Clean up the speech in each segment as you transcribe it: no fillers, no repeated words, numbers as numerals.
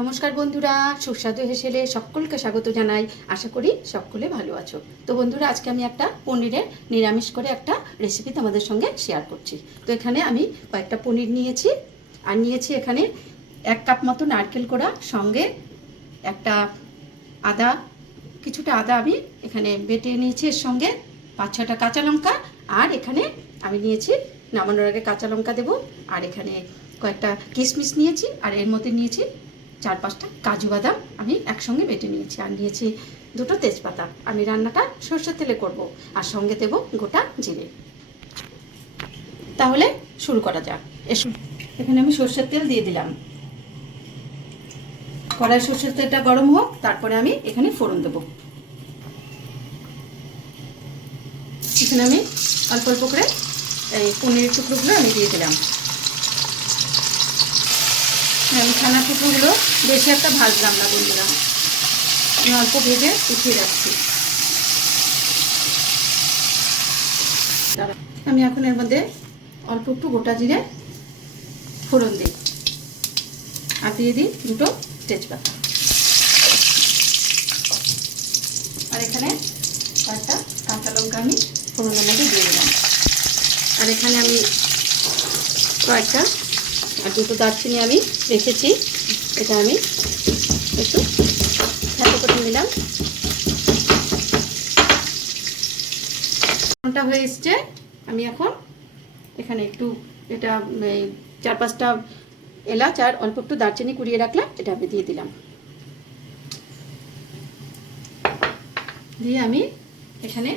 নমস্কার বন্ধুরা, সুস্বাদু হেসেলে সকলকে স্বাগত জানাই। আশা করি সকলে ভালো আছো। তো বন্ধুরা, আজকে আমি একটা পনিরের নিরামিষ করে একটা রেসিপি তোমাদের সঙ্গে শেয়ার করছি। তো এখানে আমি কয়েকটা পনির নিয়েছি, আর নিয়েছি এখানে 1 কাপ মতো নারকেল কোড়া, সঙ্গে একটা আদা, কিছুটা আদা আমি এখানে বেটে নিয়েছি, এর সঙ্গে 5-6টা কাঁচা লঙ্কা, আর এখানে আমি নিয়েছি নামানোর আগে কাঁচা লঙ্কা দেবো, আর এখানে কয়েকটা কিশমিশ নিয়েছি, আর এর মধ্যে নিয়েছি 4-5টা কাজু বাদাম আমি একসঙ্গে বেটে নিয়েছি, আর নিয়েছি 2টো তেজপাতা। আমি রান্নাটা সরষের তেলে করব, আর সঙ্গে দেবো গোটা জিরে। তাহলে শুরু করা যাক। এখানে আমি সরষের তেল দিয়ে দিলাম। কড়াই সরষের তেলটা গরম হোক, তারপরে আমি এখানে ফোড়ন দেবো। এখানে আমি অল্প অল্প করে এই পনিরের টুকরোগুলো আমি দিয়ে দিলাম। আমি ছানার টুকরোগুলো বেশি একটা ভাজলাম না বন্ধুরা, আমি অল্প ভেজে উঠিয়ে রাখছি। আমি এখন এর মধ্যে অল্প একটু গোটা জিরে ফোড়ন দিই, আর দিয়ে দিই 2টো তেজপাতা, আর এখানে কয়েকটা কাঁচা লঙ্কা আমি ফোড়নের মধ্যে দিয়ে দিলাম। আর এখানে আমি কয়েকটা আর 2টো দারচিনি আমি রেখেছি, এটা আমি একটু থেতো করে নিলাম। ফোড়নটা হয়ে এসছে, আমি এখন এখানে একটু এটা 4-5টা এলাচ আর অল্প একটু দারচিনি কুড়িয়ে রাখলাম, এটা আমি দিয়ে দিলাম। দিয়ে আমি এখানে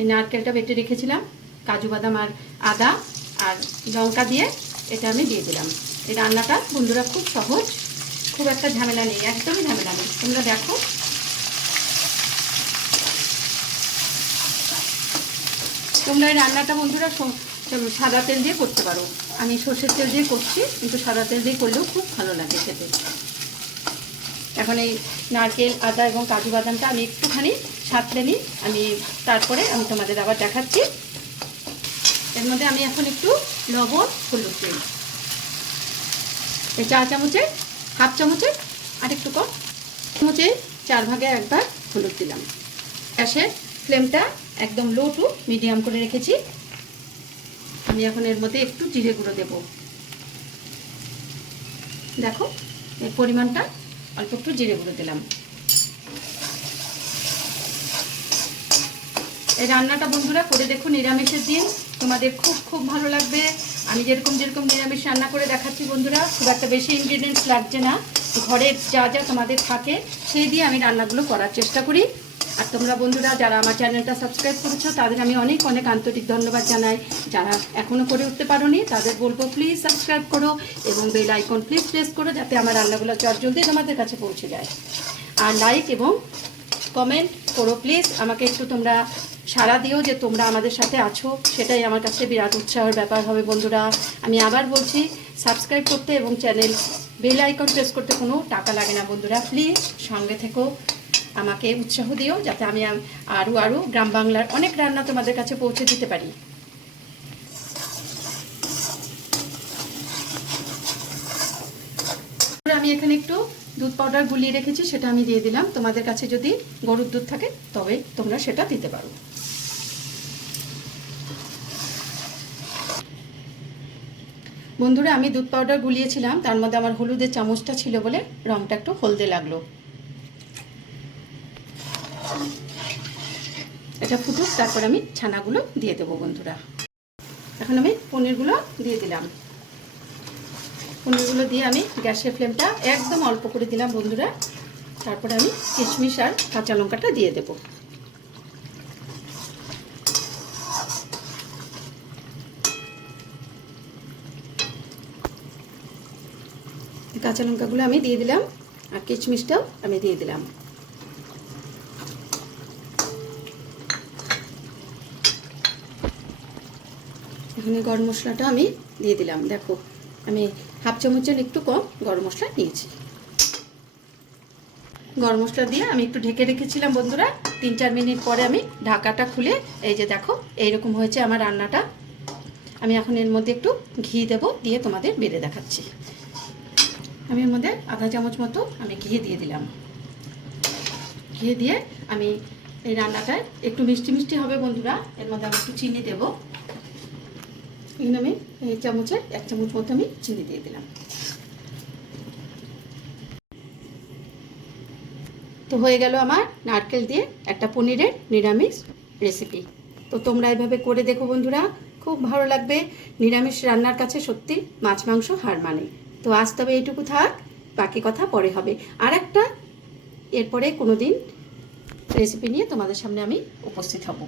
এই নারকেলটা বেটে রেখেছিলাম, কাজু বাদাম আর আদা আর লঙ্কা দিয়ে এটা আমি দিয়ে দিলাম। এই রান্নাটা বন্ধুরা খুব সহজ, খুব একটা ঝামেলা নেই, একদমই ঝামেলা নেই। তোমরা দেখো, তোমরা এই রান্নাটা বন্ধুরা সাদা তেল দিয়ে করতে পারো। আমি সর্ষের তেল দিয়ে করছি, কিন্তু সাদা তেল দিয়ে করলেও খুব ভালো লাগে খেতে। এখন এই নারকেল, আদা এবং কাজু বাদামটা আমি একটুখানি সাঁতলে নিই, আমি তারপরে আমি তোমাদের আবার দেখাচ্ছি। এর মধ্যে আমি এখন একটু লবণ, হলুদ দিই, এই 4 চামচের হাফ চামচের আর একটু কম, চামচের 4 ভাগে 1 ভাগ হলুদ দিলাম। গ্যাসের ফ্লেমটা একদম লো টু মিডিয়াম করে রেখেছি। আমি এখন এর মধ্যে একটু জিরে গুঁড়ো দেব। দেখো, এর পরিমাণটা অল্প একটু জিরে গুঁড়ো দিলাম। এই রান্নাটা বন্ধুরা করে দেখো নিরামিষের দিন, তোমাদের খুব খুব ভালো লাগবে। আমি যেরকম নিরামিষ রান্না করে দেখাচ্ছি বন্ধুরা, খুব একটা বেশি ইনগ্রিডিয়েন্টস লাগছে না, ঘরের যা যা তোমাদের থাকে সেই দিয়ে আমি রান্নাগুলো করার চেষ্টা করি। আর তোমরা বন্ধুরা যারা আমার চ্যানেলটা সাবস্ক্রাইব করেছো, তাদের আমি অনেক অনেক আন্তরিক ধন্যবাদ জানাই। যারা এখনও করে উঠতে পারোনি, তাদের বলবো প্লিজ সাবস্ক্রাইব করো এবং বেল আইকন প্লিজ প্রেস করো, যাতে আমার রান্নাগুলো জলদি তোমাদের কাছে পৌঁছে যায়। আর লাইক এবং কমেন্ট করো প্লিজ, আমাকে একটু তোমরা সাড়া দিও যে তোমরা আমাদের সাথে আছো, সেটাই আমার কাছে বিরাট উৎসাহের ব্যাপার হবে বন্ধুরা। আমি আবার বলছি, সাবস্ক্রাইব করতে এবং চ্যানেল বেল আইকন প্রেস করতে কোনো টাকা লাগে না বন্ধুরা। প্লিজ সঙ্গে থেকো, আমাকে উৎসাহ দিও, যাতে আমি আরও গ্রাম বাংলার অনেক রান্না তোমাদের কাছে পৌঁছে দিতে পারি। আমি এখানে একটু দুধ পাউডার গুলিয়ে রেখেছি, সেটা আমি দিয়ে দিলাম। তোমাদের কাছে যদি গরুর দুধ থাকে তবে তোমরা সেটা দিতে পারো। বন্ধুরা, আমি দুধ পাউডার গুলিয়েছিলাম, তার মধ্যে আমার হলুদের চামচটা ছিল বলে রংটা একটু হলদে লাগলো। এটা ফুটুক, তারপর আমি ছানাগুলো দিয়ে দেবো বন্ধুরা। এখন আমি পনিরগুলো দিয়ে দিলাম। পনিরগুলো দিয়ে আমি গ্যাসের ফ্লেমটা একদম অল্প করে দিলাম বন্ধুরা। তারপরে আমি কিশমিশ আর কাঁচা লঙ্কাটা দিয়ে দেব। কাঁচা লঙ্কাগুলো আমি দিয়ে দিলাম, আর কিশমিশটাও আমি দিয়ে দিলাম। এখানে গরম মশলাটা আমি দিয়ে দিলাম। দেখো, আমি হাফ চামচের একটু কম গরম মশলা নিয়েছি। গরম মশলা দিয়ে আমি একটু ঢেকে রেখেছিলাম বন্ধুরা। 3-4 মিনিট পরে আমি ঢাকাটা খুলে, এই যে দেখো এইরকম হয়েছে আমার রান্নাটা। আমি এখন এর মধ্যে একটু ঘি দেব, দিয়ে তোমাদের বেড়ে দেখাচ্ছি। আমি এর মধ্যে আধা চামচ মতো আমি ঘি দিয়ে দিলাম। ঘি দিয়ে আমি এই রান্নাটায় একটু মিষ্টি মিষ্টি হবে বন্ধুরা, এর মধ্যে আমি একটু চিনি দেবো। এখানে আমি এই চামচে 1 চামচ মতো আমি চিনি দিয়ে দিলাম। তো হয়ে গেল আমার নারকেল দিয়ে একটা পনিরের নিরামিষ রেসিপি। তো তোমরা এভাবে করে দেখো বন্ধুরা, খুব ভালো লাগবে। নিরামিষ রান্নার কাছে সত্যি মাছ মাংস হার মানে। তো আজ তবে এইটুকু থাক, বাকি কথা পরে হবে। আর একটা এরপরে কোনো দিন রেসিপি নিয়ে তোমাদের সামনে আমি উপস্থিত হব।